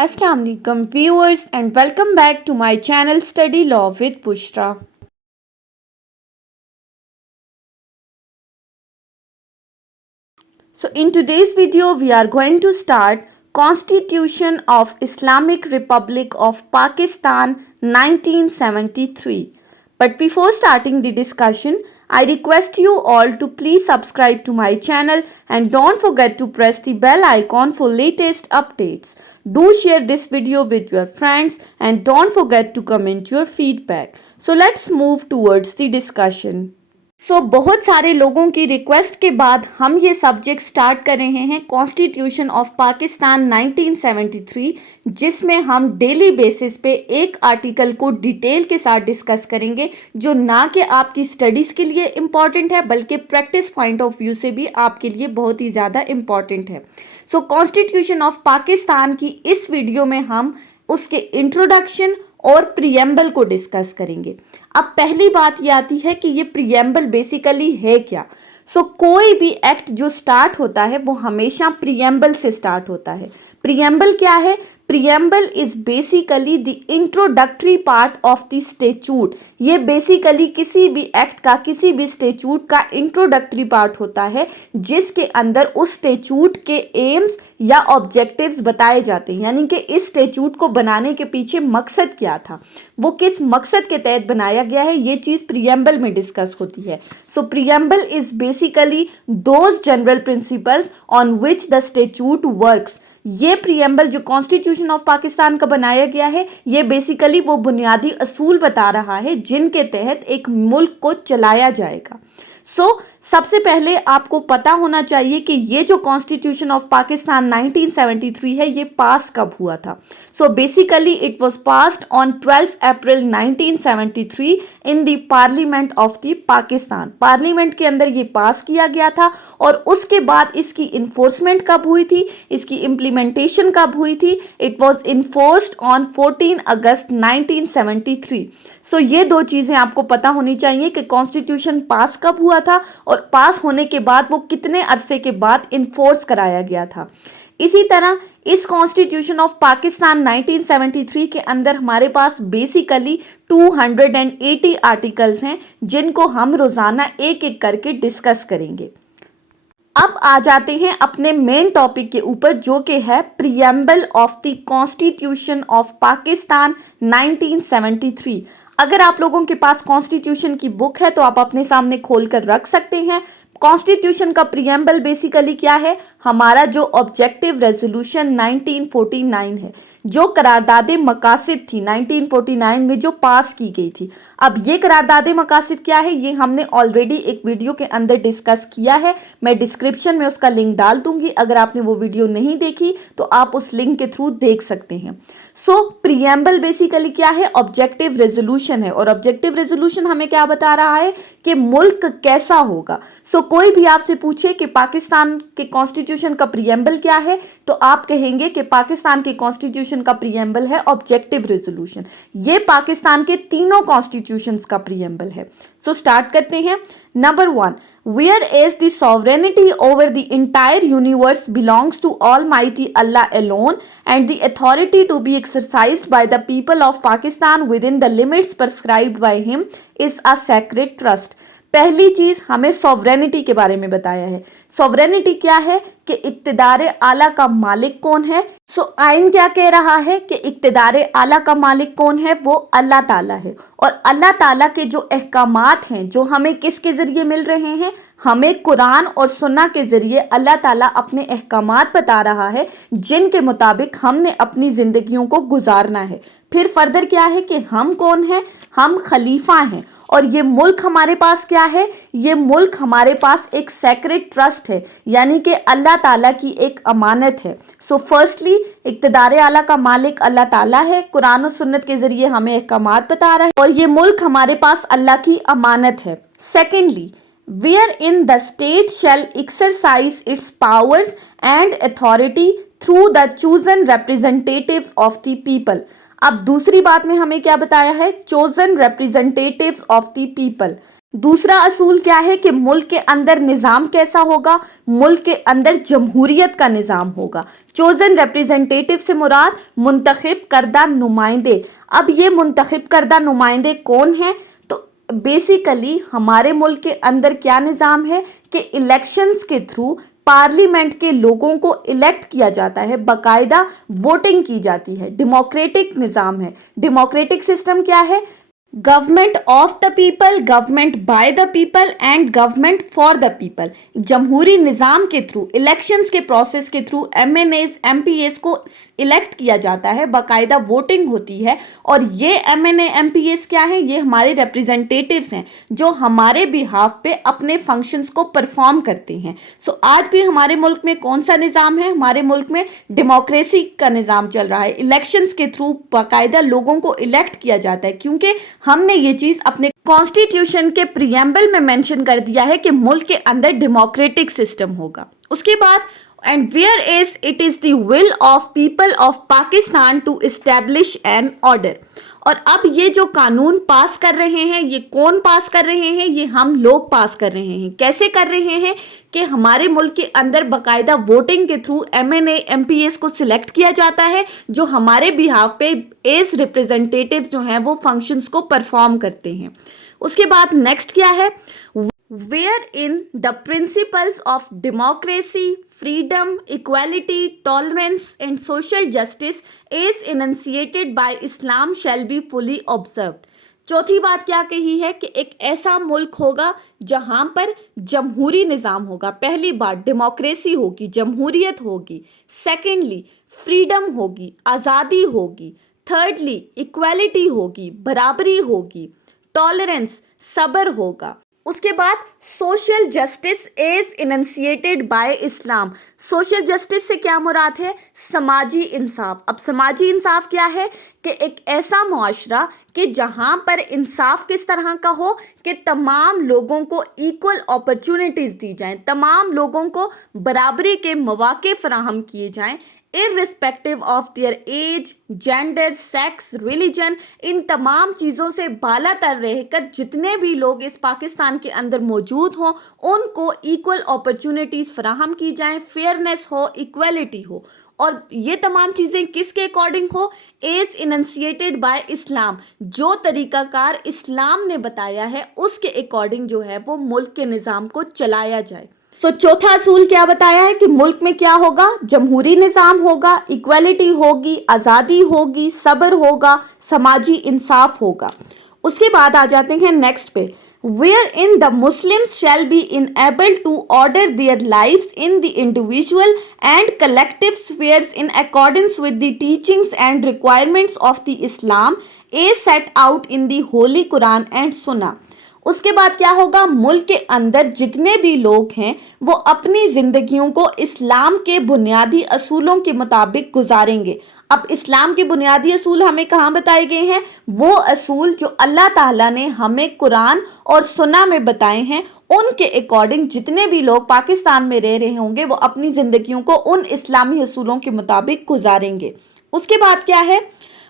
Assalamu alaikum viewers and welcome back to my channel Study Law with Bushra. So in today's video we are going to start Constitution of Islamic Republic of Pakistan 1973. But before starting the discussion, I request you all to please subscribe to my channel and don't forget to press the bell icon for latest updates. Do share this video with your friends and don't forget to comment your feedback. So let's move towards the discussion. बहुत सारे लोगों की request के बाद हम ये subject start कर रहे हैं कॉन्स्टिट्यूशन ऑफ पाकिस्तान 1973, जिसमें हम डेली बेसिस पे एक आर्टिकल को डिटेल के साथ डिस्कस करेंगे, जो ना कि आपकी स्टडीज़ के लिए इम्पॉर्टेंट है बल्कि प्रैक्टिस पॉइंट ऑफ व्यू से भी आपके लिए बहुत ही ज़्यादा इम्पॉर्टेंट है। कॉन्स्टिट्यूशन ऑफ पाकिस्तान की इस वीडियो में हम उसके इंट्रोडक्शन और प्रीएम्बल को डिस्कस करेंगे। अब पहली बात ये आती है कि ये प्रीएम्बल बेसिकली है क्या। कोई भी एक्ट जो स्टार्ट होता है वो हमेशा प्रीएम्बल से स्टार्ट होता है। प्रीएम्बल क्या है? Preamble is basically the introductory part of the statute. ये बेसिकली किसी भी एक्ट का, किसी भी स्टेचूट का इंट्रोडक्टरी पार्ट होता है, जिसके अंदर उस स्टेचूट के एम्स या ऑब्जेक्टिव्स बताए जाते हैं, यानी कि इस स्टेचूट को बनाने के पीछे मकसद क्या था, वो किस मकसद के तहत बनाया गया है, ये चीज़ प्रीएम्बल में डिस्कस होती है। Preamble is basically those general principles on which the statute works. ये प्रीएम्बल जो कॉन्स्टिट्यूशन ऑफ पाकिस्तान का बनाया गया है, ये बेसिकली वो बुनियादी असूल बता रहा है जिनके तहत एक मुल्क को चलाया जाएगा। सबसे पहले आपको पता होना चाहिए कि ये जो कॉन्स्टिट्यूशन ऑफ पाकिस्तान 1973 है, ये पास कब हुआ था। Basically it was passed on 12 April 1973 in the parliament of the Pakistan. Parliament के अंदर ये पास किया गया था और उसके बाद इसकी इन्फोर्समेंट कब हुई थी, इसकी इम्प्लीमेंटेशन कब हुई थी? इट वाज इन्फोर्स्ड ऑन 14 अगस्त 1973। ये दो चीज़ें आपको पता होनी चाहिए कि कॉन्स्टिट्यूशन पास कब हुआ था और पास होने के बाद वो कितने अरसे के बाद इन्फोर्स कराया गया था। इसी तरह इस कॉन्स्टिट्यूशन ऑफ पाकिस्तान 1973 के अंदर हमारे पास बेसिकली 280 आर्टिकल्स हैं, जिनको हम रोज़ाना एक एक करके डिस्कस करेंगे। अब आ जाते हैं अपने मेन टॉपिक के ऊपर, जो कि है preamble of the constitution of Pakistan 1973। अगर आप लोगों के पास कॉन्स्टिट्यूशन की बुक है तो आप अपने सामने खोल कर रख सकते हैं। कॉन्स्टिट्यूशन का प्रीएम्बल बेसिकली क्या है? हमारा जो ऑब्जेक्टिव रेजोल्यूशन 1949 है, जो करारदादे मकासिद थी 1949 में जो पास की गई थी। अब ये करारदादे मकासिद क्या है, ये हमने ऑलरेडी एक वीडियो के अंदर डिस्कस किया है। मैं डिस्क्रिप्शन में उसका लिंक डाल दूंगी, अगर आपने वो वीडियो नहीं देखी तो आप उस लिंक के थ्रू देख सकते हैं। प्रीएम्बल बेसिकली क्या है? ऑब्जेक्टिव रेजोल्यूशन है, और ऑब्जेक्टिव रेजोल्यूशन हमें क्या बता रहा है कि मुल्क कैसा होगा। कोई भी आपसे पूछे कि पाकिस्तान के कॉन्स्टिट्यूशन का प्रीएम्बल क्या है, तो आप कहेंगे कि पाकिस्तान के कॉन्स्टिट्यूशन का प्रीएम्बल है ऑब्जेक्टिव रेजोल्यूशन। ये पाकिस्तान के तीनों कॉन्स्टिट्यूशंस का प्रीएम्बल है। स्टार्ट करते हैं। Number 1, whereas the sovereignty over the entire universe belongs to Almighty Allah alone, and the authority to be exercised by the people of Pakistan within the limits prescribed by him is a sacred trust। पहली चीज हमें sovereignty के बारे में बताया है। Sovereignty क्या है कि इक्तिदार आला का मालिक कौन है। आइन क्या कह रहा है कि इक्तिदार आला का मालिक कौन है? वो अल्लाह ताला है। और अल्लाह ताला के जो अहकामात हैं, जो हमें किसके जरिए मिल रहे हैं? हमें कुरान और सुन्ना के जरिए अल्लाह ताला अपने अहकामात बता रहा है, जिनके मुताबिक हमने अपनी जिंदगियों को गुजारना है। फिर फर्दर क्या है कि हम कौन हैं? हम खलीफा हैं। और ये मुल्क हमारे पास क्या है? ये मुल्क हमारे पास एक सेक्रेड ट्रस्ट है, यानी कि अल्लाह ताला की एक अमानत है। फर्स्टली इक्तिदार आला का मालिक अल्लाह ताला है, कुरान और सुन्नत के जरिए हमें अहकामात बता रहा है, और ये मुल्क हमारे पास अल्लाह की अमानत है। Secondly, wherein the state shall exercise its powers and authority through the chosen representatives of the people। अब दूसरी बात में हमें क्या बताया है? Chosen representatives of the people. دوسرا اصول کیا ہے کہ ملک کے اندر نظام کیسا ہوگا؟ ملک کے اندر جمہوریت کا نظام ہوگا. چوزن ریپریزنٹیٹیو سے مراد منتخب کردہ نمائندے. اب یہ منتخب کردہ نمائندے کون ہیں؟ تو بیسیکلی ہمارے ملک کے اندر کیا نظام ہے کہ الیکشنز کے تھرو پارلیمنٹ کے لوگوں کو الیکٹ کیا جاتا ہے، باقاعدہ ووٹنگ کی جاتی ہے، ڈیموکریٹک نظام ہے. ڈیموکریٹک سسٹم کیا ہے؟ Government of the people, government by the people and government for the people. جمہوری نظام کے تھرو، الیکشنز کے پروسیس کے through M N As M P As کو الیکٹ کیا جاتا ہے، باقاعدہ ووٹنگ ہوتی ہے. اور یہ M N A M P As کیا ہیں؟ یہ ہمارے ریپریزنٹیٹیوز ہیں جو ہمارے بیہاف پہ اپنے فنکشنز کو پرفارم کرتے ہیں. سو آج بھی ہمارے ملک میں کون سا نظام ہے؟ ہمارے ملک میں ڈیموکریسی کا نظام چل رہا ہے. الیکشنز کے تھرو باقاعدہ لوگوں کو الیکٹ کیا جاتا ہے، کیونکہ ہم نے یہ چیز اپنے کانسٹیٹیوشن کے پریمبل میں مینشن کر دیا ہے کہ ملک کے اندر ڈیموکریٹک سسٹم ہوگا. اس کے بعد and where is it is the will of people of Pakistan to establish an order. اور اب یہ جو قانون پاس کر رہے ہیں، یہ کون پاس کر رہے ہیں؟ یہ ہم لوگ پاس کر رہے ہیں. کیسے کر رہے ہیں؟ کہ ہمارے ملک کے اندر باقاعدہ ووٹنگ کے through M N A M P S کو سلیکٹ کیا جاتا ہے جو ہمارے بیہاف پہ ایز ریپریزنٹیٹیو جو ہیں وہ فنکشنز کو پرفارم کرتے ہیں. اس کے بعد نیکسٹ کیا ہے؟ wherein the principles of democracy, freedom, equality, tolerance and social justice as enunciated by Islam shall be fully observed. چوتھی بات کیا کہی ہے کہ ایک ایسا ملک ہوگا جہاں پر جمہوری نظام ہوگا. پہلی بات ڈیموکریسی ہوگی، جمہوریت ہوگی. سیکنڈلی فریڈم ہوگی، آزادی ہوگی. تھرڈلی ایکویلٹی ہوگی، برابری ہوگی. ٹالرنس، صبر ہوگا. اس کے بعد social justice as enunciated by Islam. Social justice سے کیا مراد ہے؟ سماجی انصاف. اب سماجی انصاف کیا ہے؟ کہ ایک ایسا معاشرہ کہ جہاں پر انصاف کس طرح کا ہو کہ تمام لوگوں کو ایکول اپرچونٹیز دی جائیں، تمام لوگوں کو برابری کے مواقع فراہم کیے جائیں، irrespective of their age, gender, sex, religion. ان تمام چیزوں سے بالا تر رہ کر جتنے بھی لوگ اس پاکستان کے اندر موجود ہوں ان کو ایکول اپرچونٹیز فراہم کی جائیں، فیئرنیس ہو، ایکویلٹی ہو. اور یہ تمام چیزیں کس کے according who? As enunciated by اسلام. جو طریقہ کار اسلام نے بتایا ہے اس کے اکارڈنگ جو ہے وہ ملک کے نظام کو چلایا جائے. چوتھا اصول کیا بتایا ہے کہ ملک میں کیا ہوگا؟ جمہوری نظام ہوگا، ایکویلٹی ہوگی، آزادی ہوگی، صبر ہوگا، سماجی انصاف ہوگا. اس کے بعد آ جاتے ہیں نیکسٹ پہ. wherein the Muslims shall be enabled to order their lives in the individual and collective spheres in accordance with the teachings and requirements of the Islam as set out in the Holy Quran and Sunnah. اس کے بعد کیا ہوگا؟ ملک کے اندر جتنے بھی لوگ ہیں وہ اپنی زندگیوں کو اسلام کے بنیادی اصولوں کے مطابق گزاریں گے. اب اسلام کے بنیادی اصول ہمیں کہاں بتائے گئے ہیں؟ وہ اصول جو اللہ تعالیٰ نے ہمیں قرآن اور سنہ میں بتائے ہیں، ان کے اکارڈنگ جتنے بھی لوگ پاکستان میں رہ رہے ہوں گے وہ اپنی زندگیوں کو ان اسلامی اصولوں کے مطابق گزاریں گے. اس کے بعد کیا ہے؟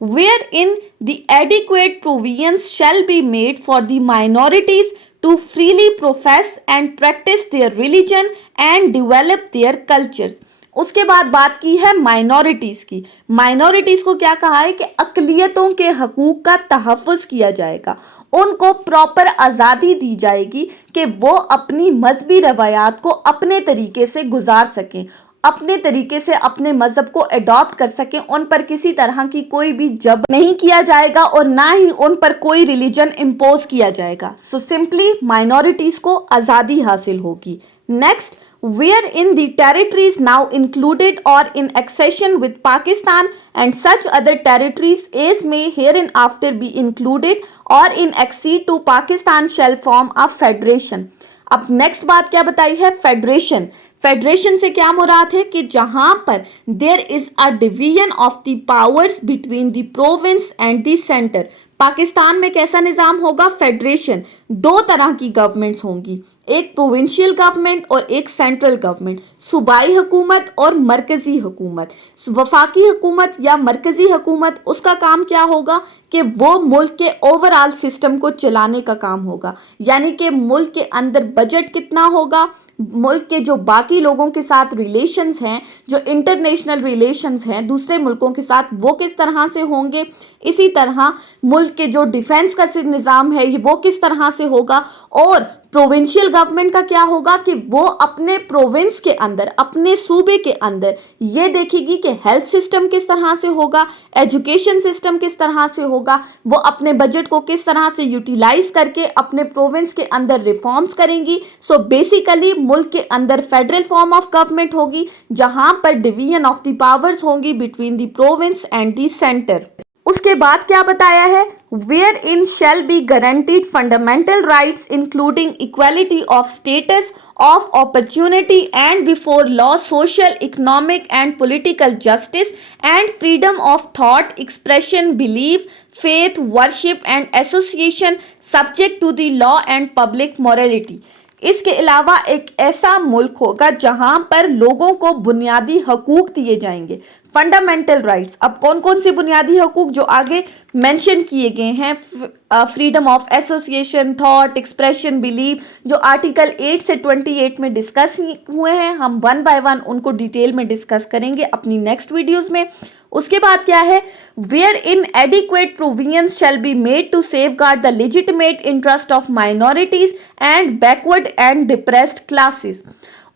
wherein the adequate provisions shall be made for the minorities to freely profess and practice their religion and develop their cultures. اس کے بعد بات کی ہے مائنورٹیز کی. مائنورٹیز کو کیا کہا ہے کہ اقلیتوں کے حقوق کا تحفظ کیا جائے گا، ان کو پراپر آزادی دی جائے گی کہ وہ اپنی مذہبی روایات کو اپنے طریقے سے گزار سکیں، اپنے طریقے سے اپنے مذہب کو اڈاپٹ کر سکیں. ان پر کسی طرح کی کوئی بھی جبر نہیں کیا جائے گا اور نہ ہی ان پر کوئی ریلیجن امپوز کیا جائے گا. سو سمپلی مائنورٹیز کو آزادی حاصل ہوگی. Next, wherein the territories now included or in accession with Pakistan and such other territories as may hereinafter be included or in accede to Pakistan shall form a federation. اب next بات کیا بتائی ہے؟ Federation. Federation سے کیا مراد ہے کہ جہاں پر there is a division of the powers between the province and the centre. Pakistan में कैसा निज़ाम होगा? फेडरेशन। दो तरह की गवर्नमेंट्स होंगी, एक प्रोविंशियल गवर्नमेंट और एक सेंट्रल गवर्नमेंट, सूबाई हुकूमत और मरकजी हुकूमत। वफाकी हुकूमत या मरकजी हुकूमत, उसका काम क्या होगा कि वो मुल्क के ओवरऑल सिस्टम को चलाने का काम होगा, यानी कि मुल्क के अंदर बजट कितना होगा, मुल्क के जो बाकी लोगों के साथ रिलेशंस हैं, जो इंटरनेशनल रिलेशंस हैं दूसरे मुल्कों के साथ, वो किस तरह से होंगे। इसी तरह मुल्क के जो डिफेंस का निज़ाम है वो किस तरह से होगा। और प्रोविंशियल गवर्नमेंट का क्या होगा कि वो अपने प्रोविंस के अंदर, अपने सूबे के अंदर ये देखेगी कि हेल्थ सिस्टम किस तरह से होगा, एजुकेशन सिस्टम किस तरह से होगा, वो अपने बजट को किस तरह से यूटिलाइज करके अपने प्रोविंस के अंदर रिफॉर्म्स करेंगी। सो बेसिकली मुल्क के अंदर फेडरल फॉर्म ऑफ गवर्नमेंट होगी, जहां पर डिवीजन ऑफ द पावर्स होंगी between the province and the centre. उसके बाद क्या बताया है? Wherein shall be guaranteed fundamental rights including equality of status, of opportunity and before law, social, economic and political justice and freedom of thought, expression, belief, faith, worship and association subject to the law and public morality. इसके अलावा एक ऐसा मुल्क होगा जहां पर लोगों को बुनियादी हकूक दिए जाएंगे, फंडामेंटल राइट्स। अब कौन कौन से बुनियादी हकूक जो आगे मेंशन किए गए हैं? Freedom of association, thought, expression, believe, जो आर्टिकल 8 से 28 में डिस्कस हुए हैं। हम वन बाय वन उनको डिटेल में डिस्कस करेंगे अपनी नेक्स्ट वीडियोस में। उसके बाद क्या है? Wherein adequate provisions shall be made to safeguard the legitimate interest of minorities and backward and depressed classes.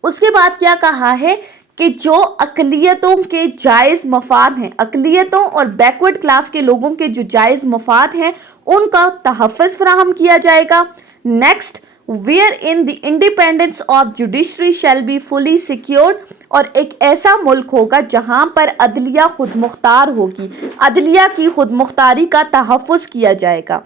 उसके बाद क्या कहा है कि जो अकलियतों के जायज़ मफाद हैं, अकलियतों और बैकवर्ड क्लास के लोगों के जो जायज़ मफाद हैं उनका तहफ़्फ़ुज़ फराहम किया जाएगा। Next, wherein the independence of judiciary shall be fully secured, और एक ऐसा मुल्क होगा जहां पर अदलिया खुद मुख्तार होगी, अदलिया की खुद मुख्तारी का तहफ़्फ़ुज़ किया जाएगा।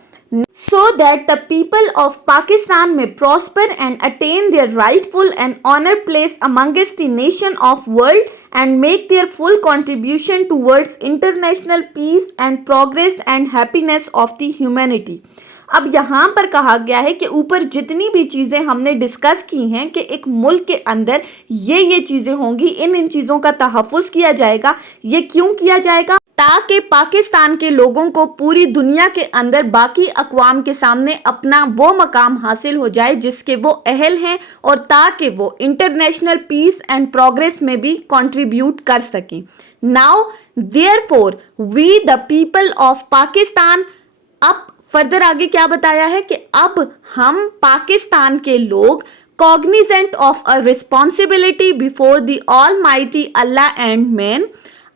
So that the people of Pakistan may prosper and attain their rightful and honored place amongst the nation of world and make their full contribution towards international peace and progress and happiness of the humanity. अब यहाँ पर कहा गया है कि ऊपर जितनी भी चीज़ें हमने डिस्कस की हैं कि एक मुल्क के अंदर ये चीज़ें होंगी, इन चीज़ों का तहफ़्फ़ुज़ किया जाएगा। ये क्यों किया जाएगा? ताकि पाकिस्तान के लोगों को पूरी दुनिया के अंदर बाकी अक़वाम के सामने अपना वो मकाम हासिल हो जाए जिसके वो अहल हैं, और ताकि वो इंटरनेशनल पीस एंड प्रोग्रेस में भी कंट्रीब्यूट कर सकें। Now therefore we the people of Pakistan, अब फर्दर आगे क्या बताया है कि अब हम पाकिस्तान के लोग cognizant of a responsibility before the Almighty Allah and man,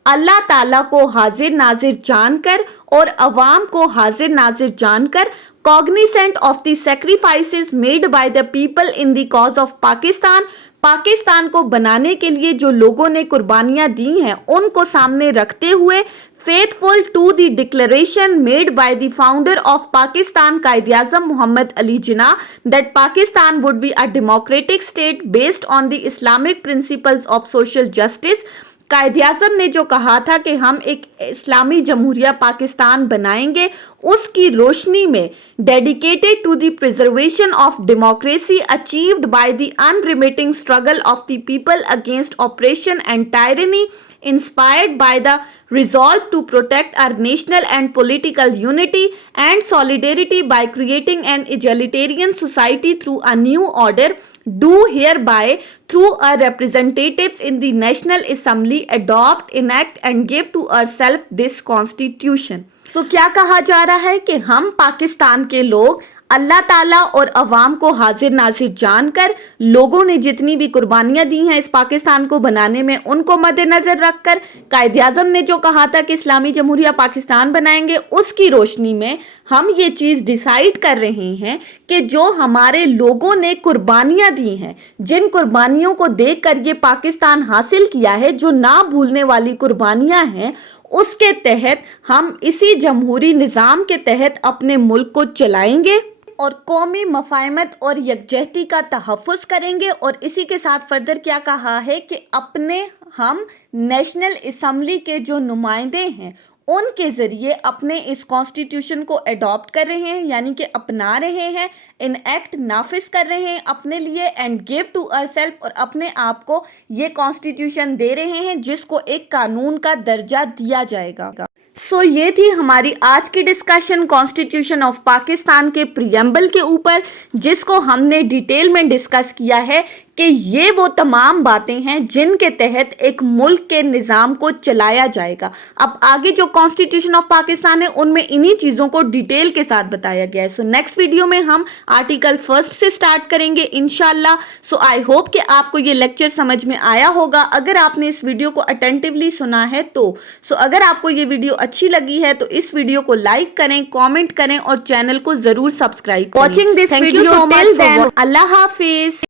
अल्लाह ताला को हाजिर नाजिर जानकर और अवाम को हाजिर नाजिर जानकर, cognisant of the sacrifices made by the people in the cause of Pakistan, Pakistan को बनाने के लिए जो लोगों ने कुर्बानियां दी हैं उनको सामने रखते हुए, faithful to the declaration made by the founder of Pakistan, Qaid-e-Azam Muhammad Ali Jinnah, that Pakistan would be a democratic state based on the Islamic principles of social justice. कायद आज़म ने जो कहा था कि हम एक इस्लामी जमहूरिया पाकिस्तान बनाएंगे, उसकी रोशनी में dedicated to the preservation of democracy achieved by the unremitting struggle of the people against oppression and tyranny, inspired by the resolve to protect our national and political unity and solidarity by creating an egalitarian society through a new order, do hereby through our representatives in the National Assembly adopt, enact and give to ourselves this constitution. तो क्या कहा जा रहा है कि हम पाकिस्तान के लोग अल्लाह ताला और अवाम को हाजिर नाजिर जानकर, लोगों ने जितनी भी कुर्बानियां दी हैं इस पाकिस्तान को बनाने में उनको मद्देनजर रखकर, कायद आज़म ने जो कहा था कि इस्लामी जमहूरिया पाकिस्तान बनाएंगे, उसकी रोशनी में हम ये चीज़ डिसाइड कर रहे हैं कि जो हमारे लोगों ने कुर्बानियां दी हैं, जिन कुर्बानियों को देखकर ये पाकिस्तान हासिल किया है, जो ना भूलने वाली कुर्बानियां हैं, उसके तहत हम इसी जमहूरी निज़ाम के तहत अपने मुल्क को चलाएंगे और कौमी मफाहमत और यकजहती का तहफ़्फ़ुज़ करेंगे। और इसी के साथ फर्दर क्या कहा है कि अपने हम नेशनल असम्बली के जो नुमाइंदे हैं ان کے ذریعے اپنے اس کانسٹیٹیوشن کو اڈاپٹ کر رہے ہیں، یعنی کہ اپنا رہے ہیں، ان ایکٹ نافذ کر رہے ہیں اپنے لیے، اینڈ گیو ٹو اور سیلف، اور اپنے آپ کو یہ کانسٹیٹیوشن دے رہے ہیں جس کو ایک قانون کا درجہ دیا جائے گا۔ سو یہ تھی ہماری آج کی ڈسکشن کانسٹیٹیوشن آف پاکستان کے پریمبل کے اوپر، جس کو ہم نے ڈیٹیل میں ڈسکس کیا ہے کہ یہ وہ تمام باتیں ہیں جن کے تحت ایک ملک کے نظام کو چلایا جائے گا۔ اب آگے جو کانسٹیٹیوشن آف پاکستان ہے ان میں انہی چیزوں کو ڈیٹیل کے ساتھ بتایا گیا ہے۔ سو نیکسٹ ویڈیو میں ہم آرٹیکل 1 سے سٹارٹ کریں گے انشاءاللہ۔ سو آئی ہوپ کہ آپ کو یہ لیکچر سمجھ میں آیا ہوگا اگر آپ نے اس ویڈیو کو اٹینٹیولی سنا ہے تو۔ سو اگر آپ کو یہ ویڈیو اچھی لگی ہے تو اس ویڈیو کو لائک کریں، کامنٹ کریں اور چینل کو ضرور سبسکرائب کریں۔ واچنگ دس ویڈیو ٹل دین، اللہ حافظ۔